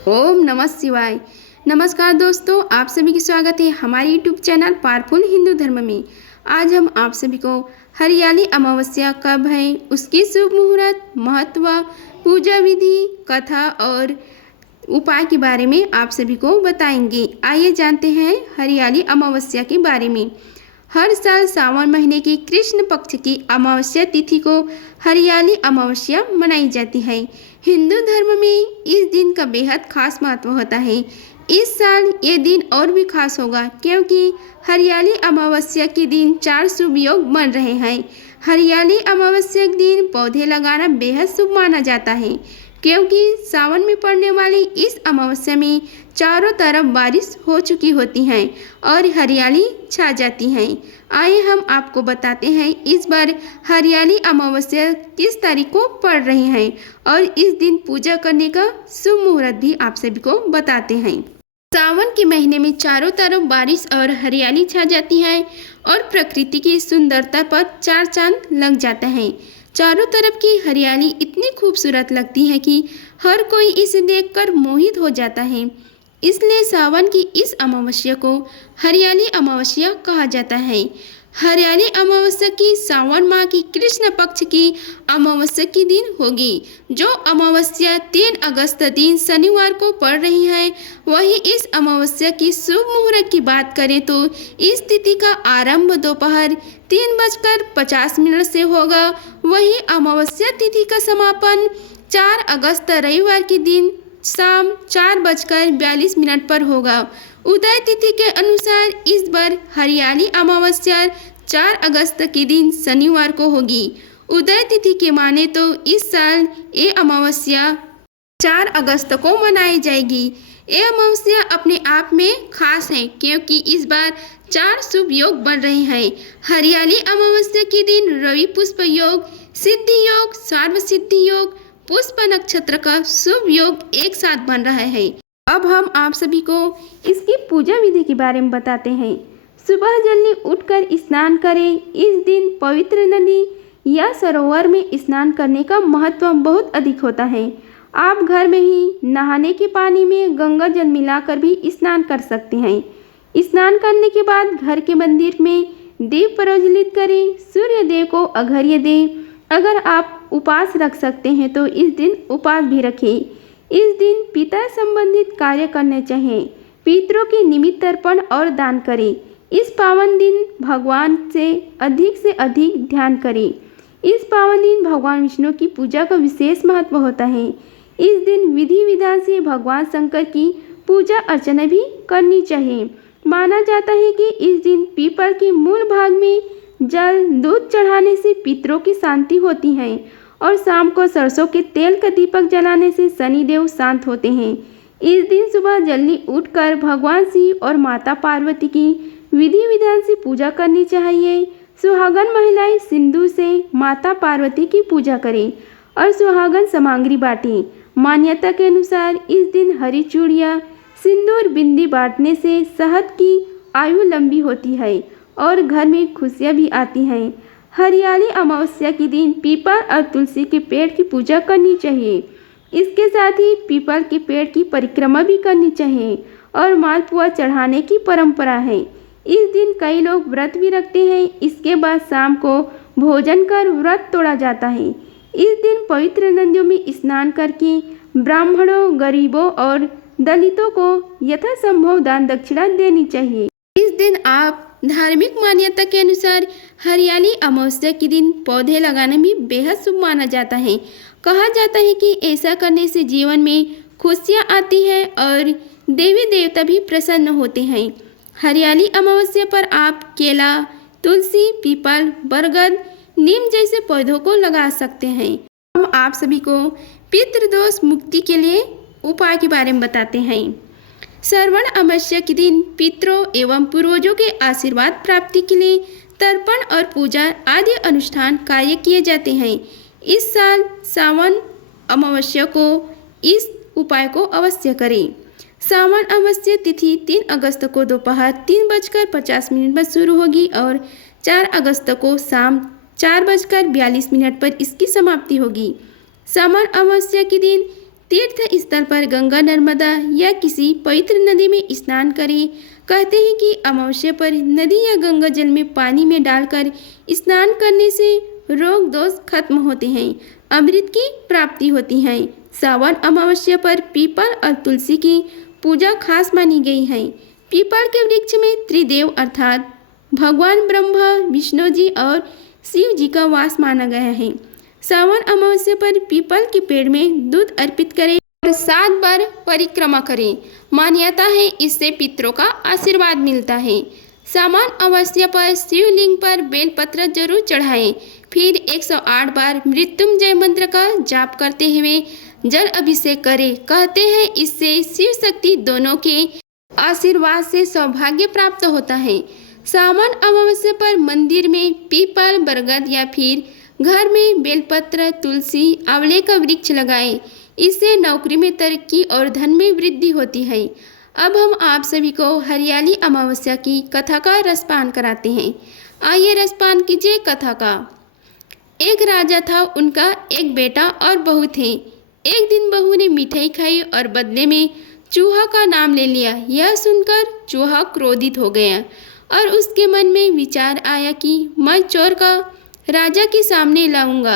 ओम नमः शिवाय। नमस्कार दोस्तों, आप सभी की स्वागत है हमारे यूट्यूब चैनल पावरफुल हिंदू धर्म में। आज हम आप सभी को हरियाली अमावस्या कब है, उसकी शुभ मुहूर्त, महत्व, पूजा विधि, कथा और उपाय के बारे में आप सभी को बताएंगे। आइए जानते हैं हरियाली अमावस्या के बारे में। हर साल सावन महीने की कृष्ण पक्ष की अमावस्या तिथि को हरियाली अमावस्या मनाई जाती है। हिंदू धर्म में इस दिन का बेहद खास महत्व होता है। इस साल ये दिन और भी खास होगा क्योंकि हरियाली अमावस्या के दिन 4 शुभ योग बन रहे हैं। हरियाली अमावस्या के दिन पौधे लगाना बेहद शुभ माना जाता है क्योंकि सावन में पड़ने वाली इस अमावस्या में चारों तरफ बारिश हो चुकी होती है और हरियाली छा जाती है। आइए हम आपको बताते हैं इस बार हरियाली अमावस्या किस तारीख को पड़ रही है और इस दिन पूजा करने का शुभ मुहूर्त भी आप सभी को बताते हैं। सावन के महीने में चारों तरफ बारिश और हरियाली छा जाती है और प्रकृति की सुंदरता पर 4 चांद लग जाता है। चारों तरफ की हरियाली इतनी खूबसूरत लगती है कि हर कोई इसे देखकर मोहित हो जाता है। इसलिए सावन की इस अमावस्या को हरियाली अमावस्या कहा जाता है। हरियाली अमावस्या की सावन माह की कृष्ण पक्ष की अमावस्या की दिन होगी, जो अमावस्या 3 अगस्त दिन शनिवार को पड़ रही है। वहीं इस अमावस्या की शुभ मुहूर्त की बात करें तो इस तिथि का आरंभ दोपहर 3:50 से होगा। वहीं अमावस्या तिथि का समापन 4 अगस्त रविवार के दिन शाम 4:42 पर होगा। उदय तिथि के अनुसार इस बार हरियाली अमावस्या 4 अगस्त के दिन शनिवार को होगी। उदय तिथि के माने तो इस साल ये अमावस्या 4 अगस्त को मनाई जाएगी। ये अमावस्या अपने आप में खास है क्योंकि इस बार 4 शुभ योग बन रहे हैं। हरियाली अमावस्या के दिन रवि पुष्प योग, सिद्धि योग, सर्व सिद्धि योग, पुष्प नक्षत्र का शुभ योग एक साथ बन रहा है। अब हम आप सभी को इसकी पूजा विधि के बारे में बताते हैं। सुबह जल्दी उठकर स्नान करें। इस दिन पवित्र नदी या सरोवर में स्नान करने का महत्व बहुत अधिक होता है। आप घर में ही नहाने के पानी में गंगा जल मिलाकर भी स्नान कर सकते हैं। स्नान करने के बाद घर के मंदिर में दीप प्रज्वलित करें। सूर्य देव को अर्घ्य दें। अगर आप उपवास रख सकते हैं तो इस दिन उपवास भी रखें। इस दिन पिता संबंधित कार्य करने चाहिए। पितरों के निमित्त तर्पण और दान करें। इस पावन दिन भगवान से अधिक ध्यान करें। इस पावन दिन भगवान विष्णु की पूजा का विशेष महत्व होता है। इस दिन विधि विधान से भगवान शंकर की पूजा अर्चना भी करनी चाहिए। माना जाता है कि इस दिन पीपल के मूल भाग में जल दूध चढ़ाने से पितरों की शांति होती है और शाम को सरसों के तेल का दीपक जलाने से शनिदेव शांत होते हैं। इस दिन सुबह जल्दी उठकर भगवान शिव और माता पार्वती की विधि विधान से पूजा करनी चाहिए। सुहागन महिलाएं सिंदूर से माता पार्वती की पूजा करें और सुहागन सामग्री बांटें। मान्यता के अनुसार इस दिन हरी चूड़ियाँ, सिंदूर, बिंदी बांटने से सेहत की आयु लंबी होती है और घर में खुशियाँ भी आती हैं। हरियाली अमावस्या के दिन पीपल और तुलसी के पेड़ की पूजा करनी चाहिए। इसके साथ ही पीपल के पेड़ की परिक्रमा भी करनी चाहिए और मालपुआ चढ़ाने की परंपरा है। इस दिन कई लोग व्रत भी रखते हैं। इसके बाद शाम को भोजन कर व्रत तोड़ा जाता है। इस दिन पवित्र नदियों में स्नान करके ब्राह्मणों, गरीबों और दलितों को यथासंभव दान दक्षिणा देनी चाहिए। इस दिन आप धार्मिक मान्यता के अनुसार हरियाली अमावस्या के दिन पौधे लगाना भी बेहद शुभ माना जाता है। कहा जाता है कि ऐसा करने से जीवन में खुशियाँ आती हैं और देवी देवता भी प्रसन्न होते हैं। हरियाली अमावस्या पर आप केला, तुलसी, पीपल, बरगद, नीम जैसे पौधों को लगा सकते हैं। हम आप सभी को पितृदोष मुक्ति के लिए उपाय के बारे में बताते हैं। श्रवण अमावस्या के दिन पितरों एवं पूर्वजों के आशीर्वाद प्राप्ति के लिए तर्पण और पूजा आदि अनुष्ठान कार्य किए जाते हैं। इस साल सावन अमावस्या को इस उपाय को अवश्य करें। सावन अमावस्या तिथि 3 अगस्त को दोपहर 3:50 पर शुरू होगी और 4 अगस्त को शाम 4:42 पर इसकी समाप्ति होगी। सावन अमावस्या के दिन तीर्थ स्थल पर गंगा, नर्मदा या किसी पवित्र नदी में स्नान करें। कहते हैं कि अमावस्या पर नदी या गंगा जल में पानी में डालकर स्नान करने से रोग दोष खत्म होते हैं, अमृत की प्राप्ति होती है। सावन अमावस्या पर पीपल और तुलसी की पूजा खास मानी गई है। पीपल के वृक्ष में त्रिदेव अर्थात भगवान ब्रह्मा, विष्णु जी और शिव जी का वास माना गया है। सावन अमावस्या पर पीपल के पेड़ में दूध अर्पित करें और 7 बार परिक्रमा करें। मान्यता है इससे पितरों का आशीर्वाद मिलता है। सावन अमावस्या पर शिवलिंग पर बेलपत्र जरूर चढ़ाएं। फिर 108 बार मृत्युंजय मंत्र का जाप करते हुए जल अभिषेक करें। कहते हैं इससे शिव शक्ति दोनों के आशीर्वाद से सौभाग्य प्राप्त होता है। सावन अमावस्या पर मंदिर में पीपल, बरगद या फिर घर में बेलपत्र, तुलसी, आंवले का वृक्ष लगाएं। इससे नौकरी में तरक्की और धन में वृद्धि होती है। अब हम आप सभी को हरियाली अमावस्या की कथा का रसपान कराते हैं। आइए रसपान कीजिए कथा का। एक राजा था, उनका एक बेटा और बहू थे। एक दिन बहू ने मिठाई खाई और बदले में चूहा का नाम ले लिया। यह सुनकर चूहा क्रोधित हो गया और उसके मन में विचार आया कि मैं चोर का राजा के सामने लाऊंगा।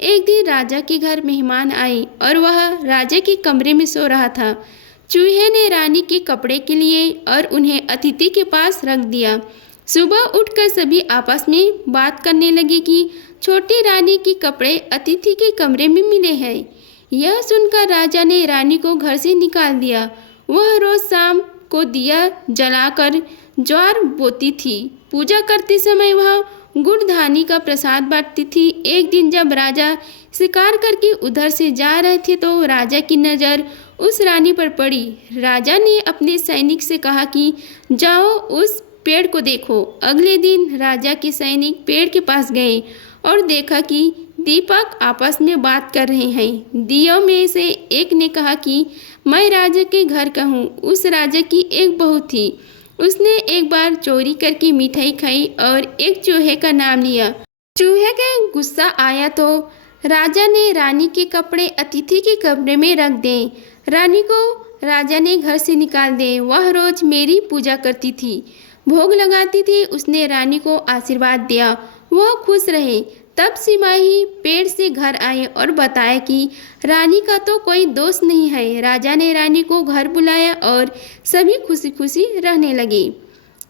एक दिन राजा के घर मेहमान आए और वह राजा के कमरे में सो रहा था। चूहे ने रानी के कपड़े के लिए और उन्हें अतिथि के पास रख दिया। सुबह उठकर सभी आपस में बात करने लगे कि छोटी रानी के कपड़े अतिथि के कमरे में मिले हैं। यह सुनकर राजा ने रानी को घर से निकाल दिया। वह रोज शाम को दिया जलाकर ज्वार बोती थी। पूजा करते समय वह गुड़ धानी का प्रसाद बांटती थी। एक दिन जब राजा शिकार करके उधर से जा रहे थे तो राजा की नज़र उस रानी पर पड़ी। राजा ने अपने सैनिक से कहा कि जाओ उस पेड़ को देखो। अगले दिन राजा के सैनिक पेड़ के पास गए और देखा कि दीपक आपस में बात कर रहे हैं। दियों में से एक ने कहा कि मैं राजा के घर का हूँ। उस राजा की एक बहू थी। उसने एक बार चोरी करके मिठाई खाई और एक चूहे का नाम लिया। चूहे का गुस्सा आया तो राजा ने रानी के कपड़े अतिथि के कमरे में रख दिए। रानी को राजा ने घर से निकाल दिए। वह रोज मेरी पूजा करती थी, भोग लगाती थी। उसने रानी को आशीर्वाद दिया, वह खुश रहे। तब सिपाही पेड़ से घर आए और बताया कि रानी का तो कोई दोष नहीं है। राजा ने रानी को घर बुलाया और सभी खुशी खुशी रहने लगे।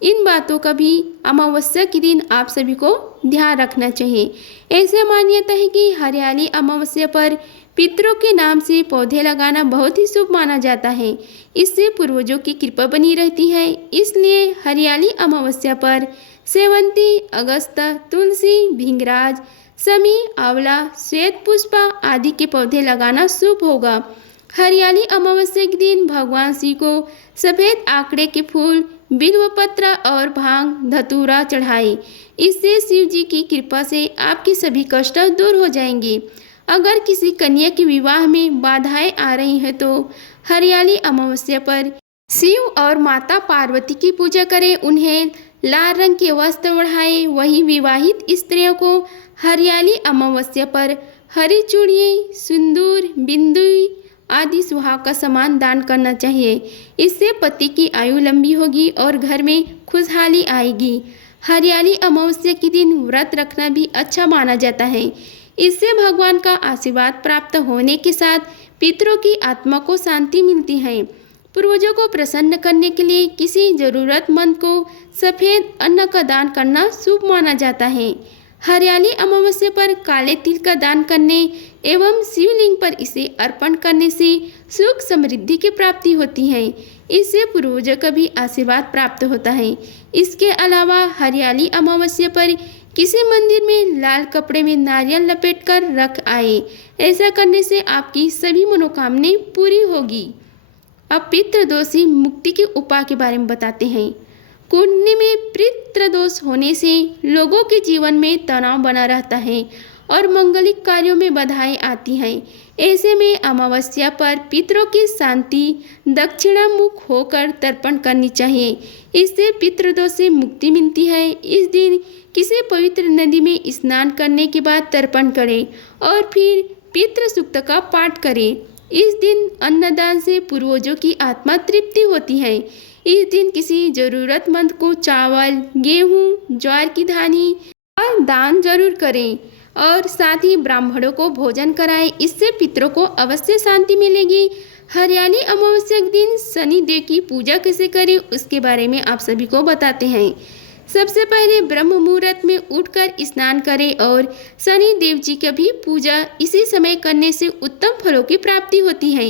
इन बातों का भी अमावस्या के दिन आप सभी को ध्यान रखना चाहिए। ऐसे मान्यता है कि हरियाली अमावस्या पर पितरों के नाम से पौधे लगाना बहुत ही शुभ माना जाता है। इससे पूर्वजों की कृपा बनी रहती है। इसलिए हरियाली अमावस्या पर सेवंती, अगस्ता, तुलसी, भृंगराज, समी, आंवला, श्वेत पुष्पा आदि के पौधे लगाना शुभ होगा। हरियाली अमावस्या के दिन भगवान शिव को सफ़ेद आंकड़े के फूल, बिल्वपत्र और भांग धतूरा चढ़ाए। इससे शिव जी की कृपा से आपके सभी कष्ट दूर हो जाएंगे। अगर किसी कन्या के विवाह में बाधाएं आ रही हैं तो हरियाली अमावस्या पर शिव और माता पार्वती की पूजा करें। उन्हें लाल रंग के वस्त्र ओढ़ाएं। वहीं विवाहित स्त्रियों को हरियाली अमावस्या पर हरी चूड़ियाँ, सिंदूर, बिंदी आदि सुहाग का सामान दान करना चाहिए। इससे पति की आयु लंबी होगी और घर में खुशहाली आएगी। हरियाली अमावस्या के दिन व्रत रखना भी अच्छा माना जाता है। इससे भगवान का आशीर्वाद प्राप्त होने के साथ पितरों की आत्मा को शांति मिलती है। पूर्वजों को प्रसन्न करने के लिए किसी जरूरतमंद को सफ़ेद अन्न का दान करना शुभ माना जाता है। हरियाली अमावस्या पर काले तिल का दान करने एवं शिवलिंग पर इसे अर्पण करने से सुख समृद्धि की प्राप्ति होती है। इससे पूर्वजों का भी आशीर्वाद प्राप्त होता है। इसके अलावा हरियाली अमावस्या पर किसी मंदिर में लाल कपड़े में नारियल लपेटकर रख आए। ऐसा करने से आपकी सभी मनोकामनाएं पूरी होगी। अब पितृदोषी मुक्ति के उपाय के बारे में बताते हैं। कुंडली में पितृदोष होने से लोगों के जीवन में तनाव बना रहता है और मंगलिक कार्यों में बाधाएं आती हैं। ऐसे में अमावस्या पर पितरों की शांति दक्षिणामुख होकर तर्पण करनी चाहिए। इससे पितृदोष से मुक्ति मिलती है। इस दिन किसी पवित्र नदी में स्नान करने के बाद तर्पण करें और फिर पितृ सूक्त का पाठ करें। इस दिन अन्नदान से पूर्वजों की आत्मा तृप्ति होती है। इस दिन किसी जरूरतमंद को चावल, गेहूं, ज्वार की धानी और दान जरूर करें और साथ ही ब्राह्मणों को भोजन कराएं। इससे पितरों को अवश्य शांति मिलेगी। हरियाली अमावस्या के दिन शनि देव की पूजा कैसे करें उसके बारे में आप सभी को बताते हैं। सबसे पहले ब्रह्म मुहूर्त में उठकर स्नान करें और शनि देव जी की भी पूजा इसी समय करने से उत्तम फलों की प्राप्ति होती है।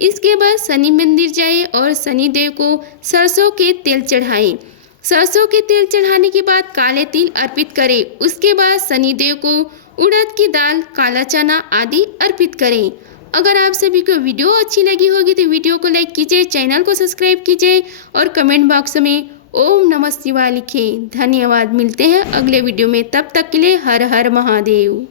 इसके बाद शनि मंदिर जाएं और शनि देव को सरसों के तेल चढ़ाएं। सरसों के तेल चढ़ाने के बाद काले तिल अर्पित करें। उसके बाद शनि देव को उड़द की दाल, काला चना आदि अर्पित करें। अगर आप सभी को वीडियो अच्छी लगी होगी तो वीडियो को लाइक कीजिए, चैनल को सब्सक्राइब कीजिए और कमेंट बॉक्स में ओम नमः शिवाय लिखें। धन्यवाद। मिलते हैं अगले वीडियो में, तब तक के लिए हर हर महादेव।